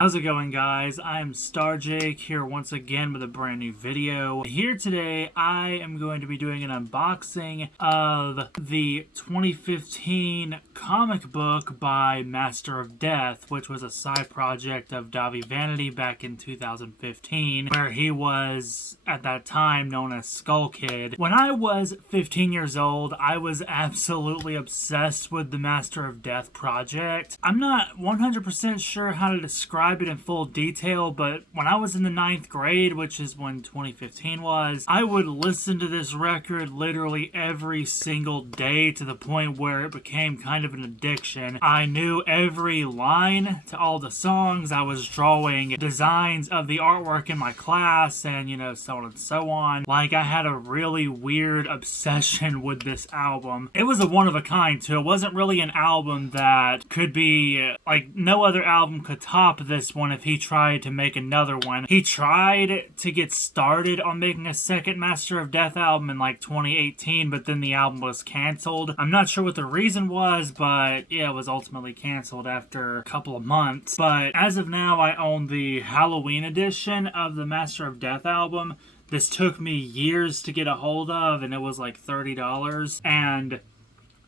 How's it going, guys? I am StarJake here once again with a brand new video. Here today I am going to be doing an unboxing of the 2015 comic book by Master of Death, which was a side project of Dahvie Vanity back in 2015, where he was at that time known as SkullKid. When I was 15 years old, I was absolutely obsessed with the Master of Death project. I'm not 100% sure how to describe it in full detail, but when I was in the 9th grade, which is when 2015 was, I would listen to this record literally every single day to the point where it became kind of an addiction. I knew every line to all the songs. I was drawing designs of the artwork in my class and, so on and so on. Like, I had a really weird obsession with this album. It was a one-of-a-kind, too. It wasn't really an album that could be, like, no other album could top this one if he tried to make another one. He tried to get started on making a second Master of Death album in like 2018, but then the album was canceled. I'm not sure what the reason was, but yeah, it was ultimately canceled after a couple of months. But as of now, I own the Halloween edition of the Master of Death album. This took me years to get a hold of, and it was like $30. And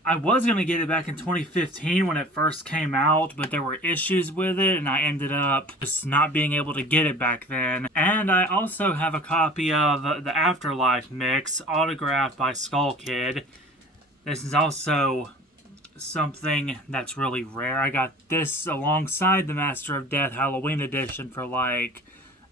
I was going to get it back in 2015 when it first came out, but there were issues with it, and I ended up just not being able to get it back then. And I also have a copy of the Afterlife mix, autographed by SkullKid. This is also something that's really rare. I got this alongside the Master of Death Halloween edition for like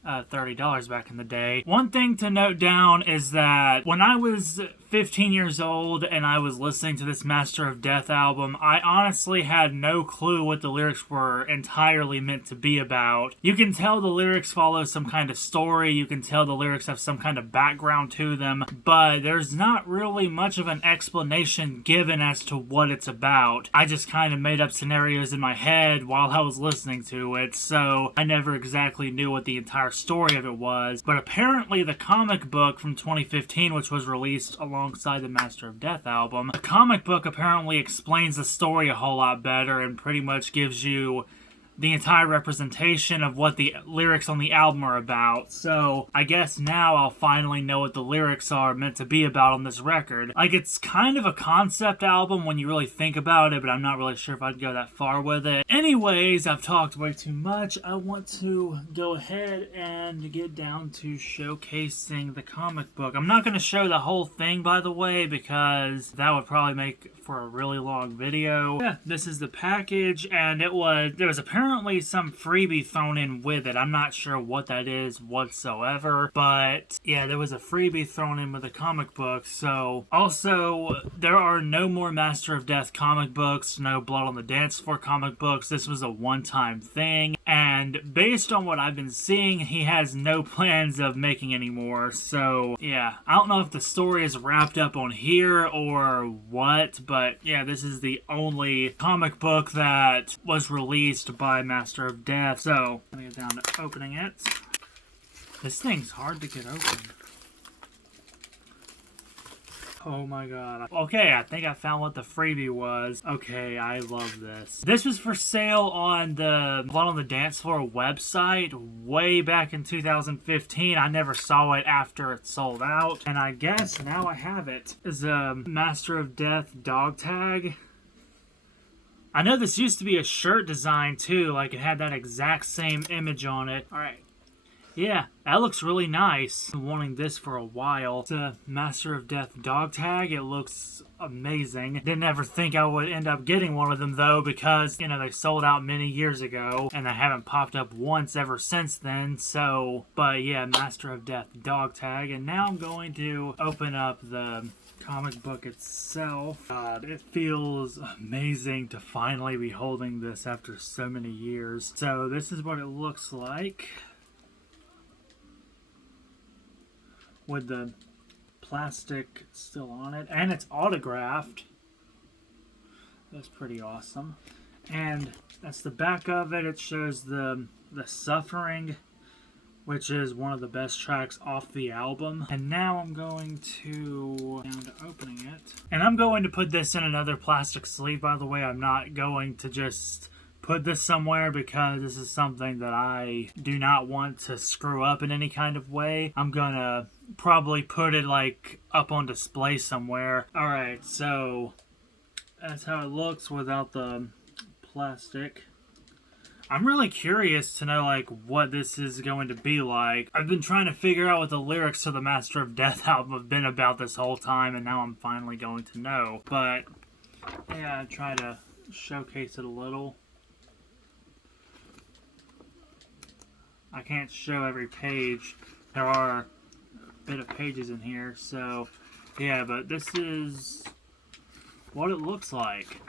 $30 back in the day. One thing to note down is that when I was 15 years old and I was listening to this Master of Death album, I honestly had no clue what the lyrics were entirely meant to be about. You can tell the lyrics follow some kind of story, you can tell the lyrics have some kind of background to them, but there's not really much of an explanation given as to what it's about. I just kind of made up scenarios in my head while I was listening to it, so I never exactly knew what the entire story of it was. But apparently the comic book from 2015, which was released alongside the Master of Death album, the comic book apparently explains the story a whole lot better and pretty much gives you the entire representation of what the lyrics on the album are about. So I guess now I'll finally know what the lyrics are meant to be about on this record. Like, it's kind of a concept album when you really think about it, but I'm not really sure if I'd go that far with it. Anyways, I've talked way too much. I want to go ahead and get down to showcasing the comic book. I'm not going to show the whole thing, by the way, because that would probably make for a really long video. Yeah, this is the package, and there was apparently some freebie thrown in with it. I'm not sure what that is whatsoever, but yeah, there was a freebie thrown in with the comic book. So also, there are no more Master of Death comic books, no Blood on the Dance Floor comic books. This was a one-time thing, and based on what I've been seeing, he has no plans of making any more. So yeah, I don't know if the story is wrapped up on here or what, but yeah, this is the only comic book that was released by Master of Death. So let me get down to opening it. This thing's hard to get open. Oh my god. Okay, I think I found what the freebie was. Okay, I love this. This was for sale on the Blood on the Dance Floor website way back in 2015. I never saw it after it sold out, and I guess now I have it. It's a Master of Death dog tag. I know this used to be a shirt design too, like it had that exact same image on it. Alright. Yeah, that looks really nice. I've been wanting this for a while. It's a Master of Death dog tag. It looks amazing. Didn't ever think I would end up getting one of them though, because, they sold out many years ago, and they haven't popped up once ever since then, so, but yeah, Master of Death dog tag. And now I'm going to open up the comic book itself. God, it feels amazing to finally be holding this after so many years. So this is what it looks like, with the plastic still on it, and it's autographed. That's pretty awesome. And that's the back of it. It shows the Suffering, which is one of the best tracks off the album. And now I'm going to down to opening it, and I'm going to put this in another plastic sleeve, by the way. I'm not going to just put this somewhere because this is something that I do not want to screw up in any kind of way. I'm gonna probably put it like up on display somewhere. Alright, so that's how it looks without the plastic. I'm really curious to know like what this is going to be like. I've been trying to figure out what the lyrics to the Master of Death album have been about this whole time, and now I'm finally going to know. But yeah, I try to showcase it a little. I can't show every page. There are a bit of pages in here, so yeah, but this is what it looks like.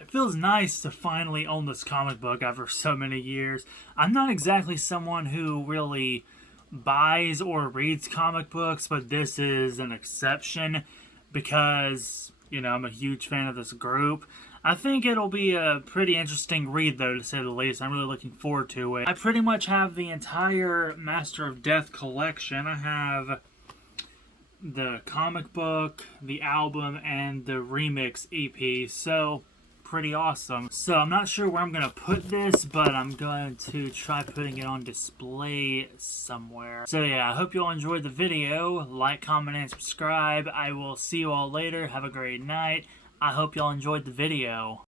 It feels nice to finally own this comic book after so many years. I'm not exactly someone who really buys or reads comic books, but this is an exception because, you know, I'm a huge fan of this group. I think it'll be a pretty interesting read, though, to say the least. I'm really looking forward to it. I pretty much have the entire Master of Death collection. I have the comic book, the album, and the remix EP, so pretty awesome. So I'm not sure where I'm going to put this, but I'm going to try putting it on display somewhere. So yeah, I hope you all enjoyed the video. Like, comment, and subscribe. I will see you all later. Have a great night. I hope y'all enjoyed the video.